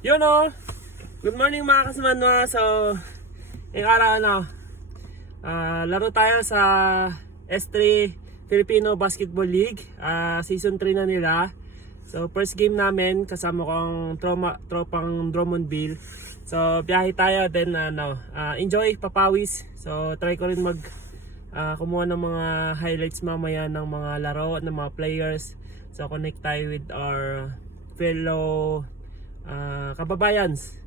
Yun o. Good morning mga kasmanwa. So, yung araw laro tayo sa S3 Filipino Basketball League. Season 3 na nila. So, first game namin kasama ko ang tropang Drummondville. So, biyahe tayo. Then, enjoy, papawis. So, try ko rin kumuha ng mga highlights mamaya ng mga laro, ng mga players. So, connect tayo with our fellow kababayans.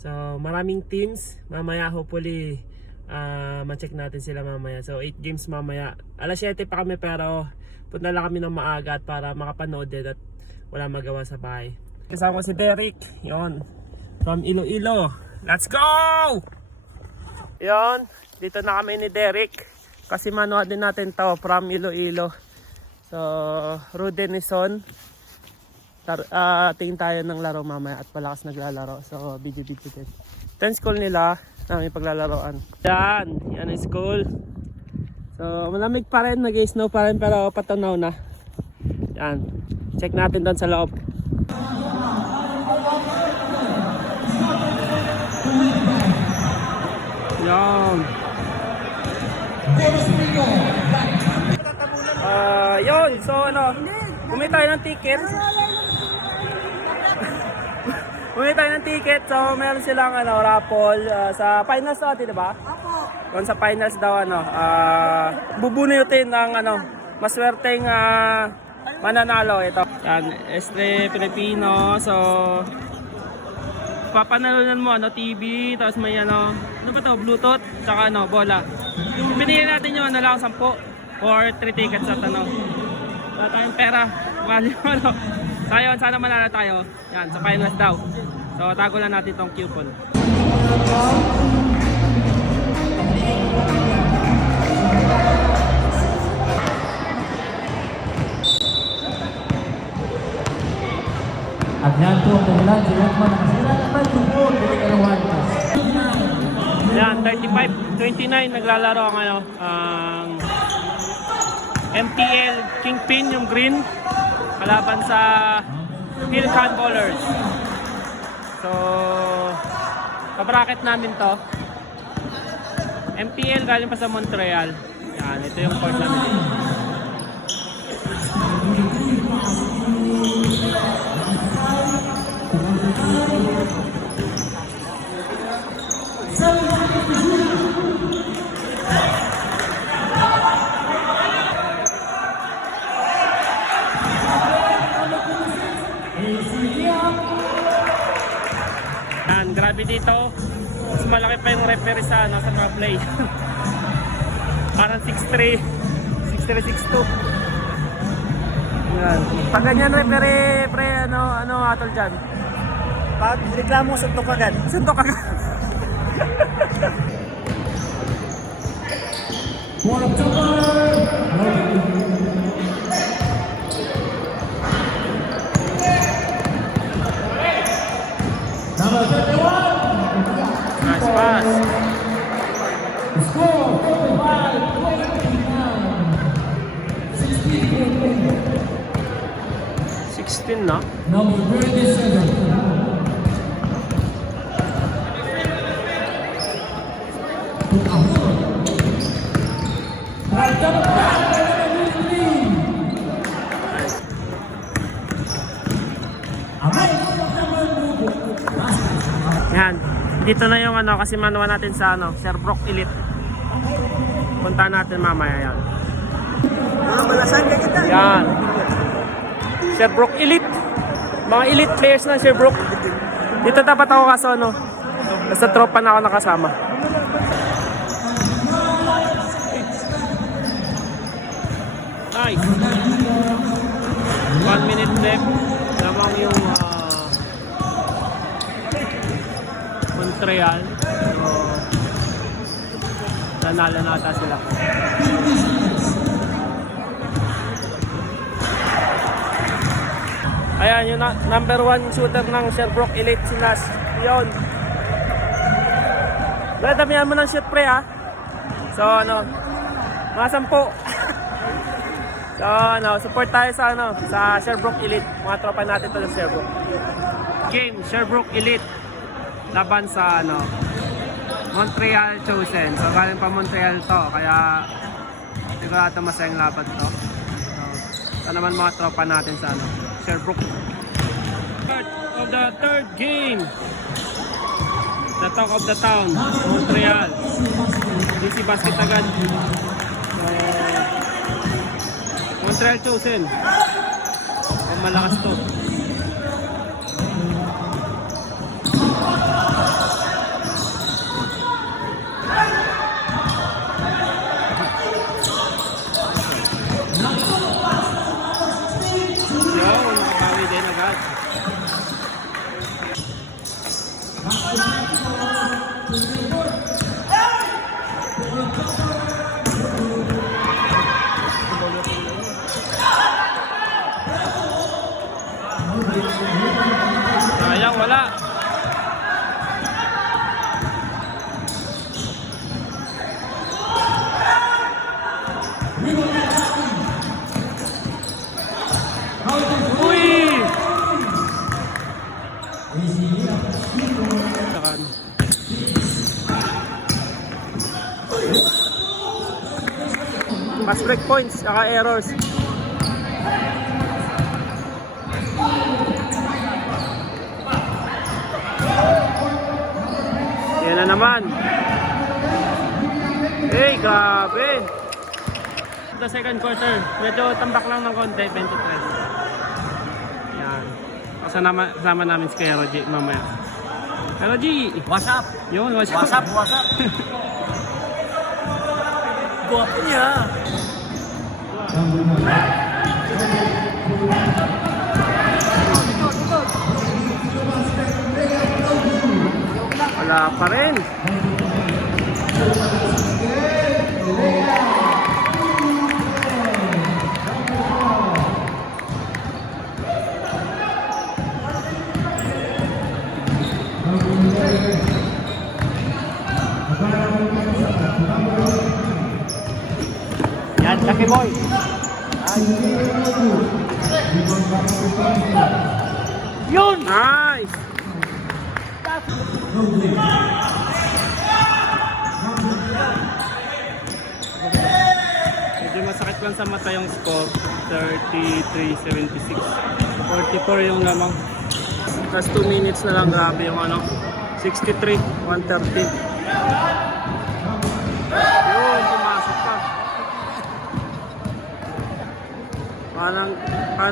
So maraming teams mamaya, hopefully ma-check natin sila mamaya. So 8 games mamaya, alas 7 pa kami, pero punta lang kami ng maaga at para makapanood din at wala magawa sa bahay. Kasama ko si Derek, yon, from Iloilo. Let's go! Yon, dito na kami ni Derek kasi manood din natin to from Iloilo. So Rudenison. Tingin tayo ng laro mamaya at palakas naglalaro. So video din. 10 school nila namin paglalaroan. Yan ang school. So malamig pa rin, nag-snow pa rin, pero patunaw na. Yan, check natin doon sa loob. Yan. Yun, so bumili tayo ng ticket. Bumili tayo ng ticket, so meron silang raffle sa finals natin, diba? Opo. Doon sa finals daw bubunutin ng maswerteng mananalo. Ito. Yan, S3 Filipino. So papanalunan mo TV, tapos may ano ba to, Bluetooth, saka bola. Binili natin yung lang 10 for 3 tickets at wala tayong pera. So yun, sana manalo tayo. Yan, sa finals daw. So tago lang natin tong coupon. At yan po ang puhulan si Redman na kasira naman tupo. Yan, 35-29 naglalaro ang MTL Kingpin, yung green, kalaban sa Philcan Ballers. So kabracket namin to. MTL galing pa sa Montreal. Yan, ito yung court namin dito. Yan, grabe dito. Mas malaki pa yung referee sa mga play. Parang 6'3", 6'3", 6'2". Yan. Pag ganyan referee, ano atol dyan? Pag reklamo, suntok agad. Suntok agad. Number 31. Nice pass. The score 16 na. Number 37. Yan. Dito na yung kasi manuwa natin sa Sherbrooke Elite. Punta natin mamaya yan. Mga malasan ka kita. Yan. Sherbrooke Elite. Mga elite players ng Sherbrooke. Dito dapat ako kaso basta tropa na ako nakasama. Nice. 1 minute left. Lamang yung Montreal. So nanalo na ata sila. Ayan yung number 1 shooter ng Sherbrooke Elite, sila yun. Damihan mo ng shoot pre ha. So mga 10. So support tayo sa sa Sherbrooke Elite. Mga tropa natin to sa Sherbrooke. game, Sherbrooke Elite. Laban sa ano, Montreal Chosen. So galing pa Montreal to, kaya sigurado masayang laban to. So, ito naman mga tropa natin sa ano, Sherbrooke. Part of the third game. The talk of the town, Montreal. DC Basket agad. So, Montreal Chosen. Oh, malakas to. Nakabawi din agad. Sayang, wala. Uy! Takan. Pass break points, saka errors. Yan na naman. Hey, grabe. The second quarter, medyo tambak lang ng konti, 20-12. Yan. Kasama namin si Kuya Roji mamaya. Kuya Roji! What's up? Yun, what's What's up? What's up? Guwapo niya. Wala pa rin. Yan, Lucky Boy. Yun! Nice! Medyo masakit lang sa mata yung score. 33-76. 44 yung lamang. Last 2 minutes na lang, grabe yung ano. 63-130. Yun, pumasok pa. Parang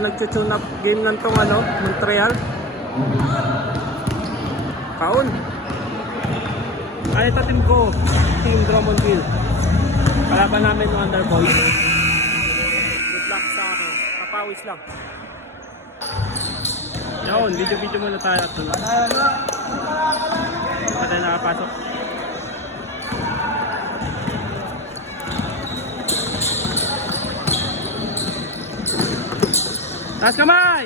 nag-tune up game lang tong ano, Montreal. Kaon. Ay, ito team ko. Team Drummondville. Kalaban namin ng Underboys. Good luck sa akin. Kapawis lang. Yun, video muna tayo at tulad. At tayo nakapasok. Taas kamay!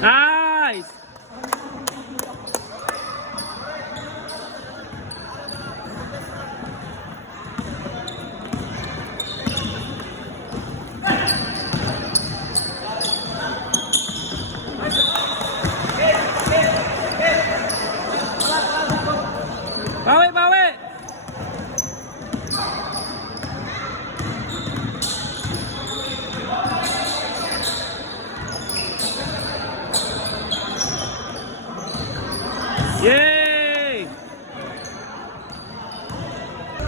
Nice! Bawi! Yay!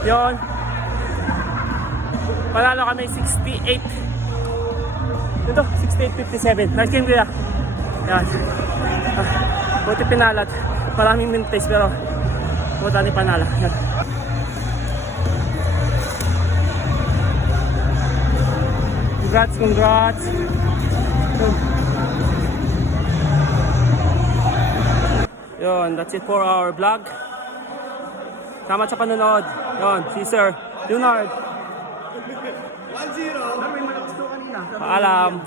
Yon. Panalo kami 68. Ito, 68-57. Nice game kuya. Yan. Buti pinalat. Maraming minutes pero buta ni panala. Yan. Congrats. Yun, that's it for our vlog. Salamat sa panonood. Yun, si Sir Leonard. 1-0. Paalam.